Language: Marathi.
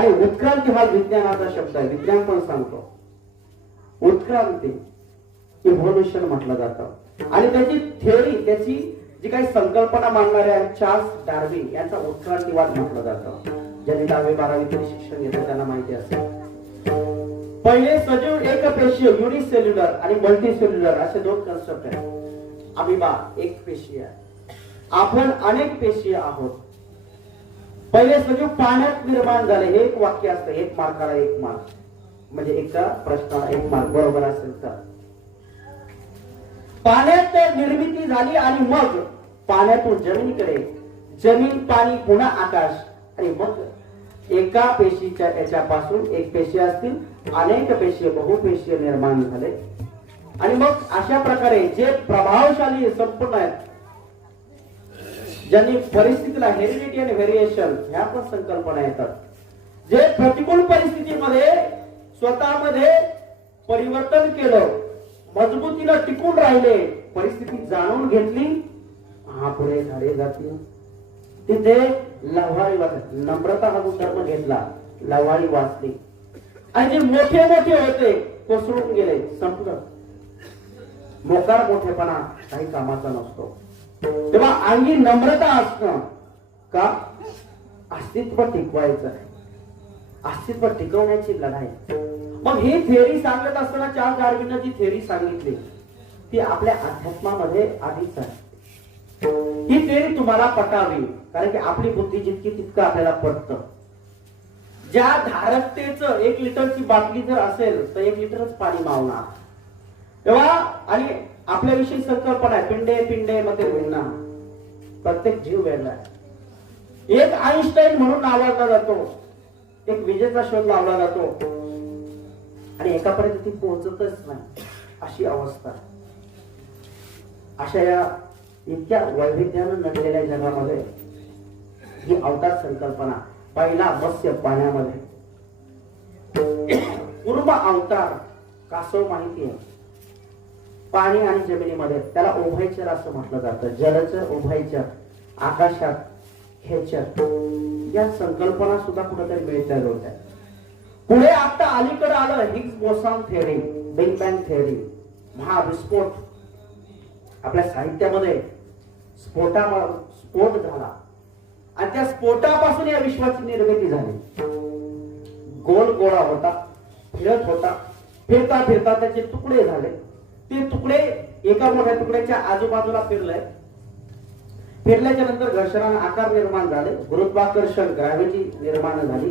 आणि उत्क्रांती हा विज्ञानाचा शब्द आहे, विज्ञान पण सांगतो उत्क्रांती इव्होल्युशन म्हटलं जातं. आणि त्याची थिअरी, त्याची जी काही संकल्पना मांडणारे आहेत चार्ल्स डार्विन यांचा उत्क्रांतीवाद म्हटलं जातं. ज्यांनी 10वी 12वी तरी शिक्षण घेतलं त्यांना माहिती असेल. पहिले सजीव एकपेशीय युनिसेल्युलर आणि मल्टीसेल्युलर असे दोन कन्सेप्ट आहेत. अमिबा एक पेशीय आहे, आपण अनेक पेशीय आहोत. पहिले सजीव पाण्यात निर्माण झाले, हे एक वाक्य असतं, एक मार्काला एक मार्क, म्हणजे एका प्रश्नाला एक मार्क बरोबर असेल तर. पाण्यात निर्मिती झाली आणि मग पाण्यातून जमिनीकडे, जमीन पाणी पुन्हा आकाश, आणि मग एका पेशीच्या याच्यापासून एक पेशी असतील, अनेक पेशी बहुपेशीय निर्माण झाले. आणि मग अशा प्रकारे जे प्रभावशाली संपूर्ण आहेत, ज्यांनी परिस्थितीला हेरिडिटी आणि व्हेरिएशन ह्या पण संकल्पना येतात, जे प्रतिकूल परिस्थितीमध्ये स्वतःमध्ये परिवर्तन केलं, मजबूतीनं टिकून राहिले, परिस्थिती जाणून घेतली, पुढे झाडे जातील. तिथे लव्हाळी वाचली, नम्रता हा गुणधर्म घेतला, लव्हाळी वाचली. आणि जे मोठे मोठे होते कोसळून गेले, संपलं. मोकार मोठेपणा काही कामाचा नसतो. तेव्हा अंगी नम्रता असणं का, अस्तित्व टिकवायचं आहे, अस्तित्व टिकवण्याची लढाई. मग ही थिअरी सांगत असताना चार्ल्स डार्विनने जी थिअरी सांगितली ती आपल्या अध्यात्मामध्ये आधीच आहे. ही थिअरी तुम्हाला पटावी, कारण की आपली बुद्धी जितकी तितकं आपल्याला पटतं. ज्या धारकतेचं 1 लिटरची बाटली जर असेल तर 1 लिटरच पाणी मावणार. तेव्हा आणि आपल्याविषयी संकल्पना आहे, पिंडे पिंडे मध्ये भिन्ना, प्रत्येक जीव वेगळा आहे. एक आईन्स्टाईन म्हणून नावाजला जातो, एक विजेचा शोध लावला जातो, आणि एकापर्यंत ती पोहोचतच नाही, अशी अवस्था. अशा या इतक्या वैविध्यानं नटलेल्या जगामध्ये ही अवतार संकल्पना, पहिला मत्स्य पाण्यामध्ये, पूर्व अवतार कासव माहिती आहे, पाणी आणि जमिनीमध्ये, त्याला उभयचर असं म्हटलं जातं. जलचर, उभयचर, आकाशात खेचर, या संकल्पना सुद्धा कुठेतरी मिळत्या होत्या. पुढे आता अलीकडे आलं Higgs boson theory, big bang theory, महाविस्फोट. आपल्या साहित्यामध्ये स्फोट झाला आणि त्या स्फोटापासून या विश्वाची निर्मिती झाली. गोल गोळा होता, फिरत होता, फिरता फिरता त्याचे तुकडे झाले. ते तुकडे एका मोठ्या तुकड्याच्या आजूबाजूला फिरले, फिरल्याच्या नंतर घर्षणाने आकार निर्माण झाले, गुरुत्वाकर्षण ग्रॅव्हिटी निर्माण झाली.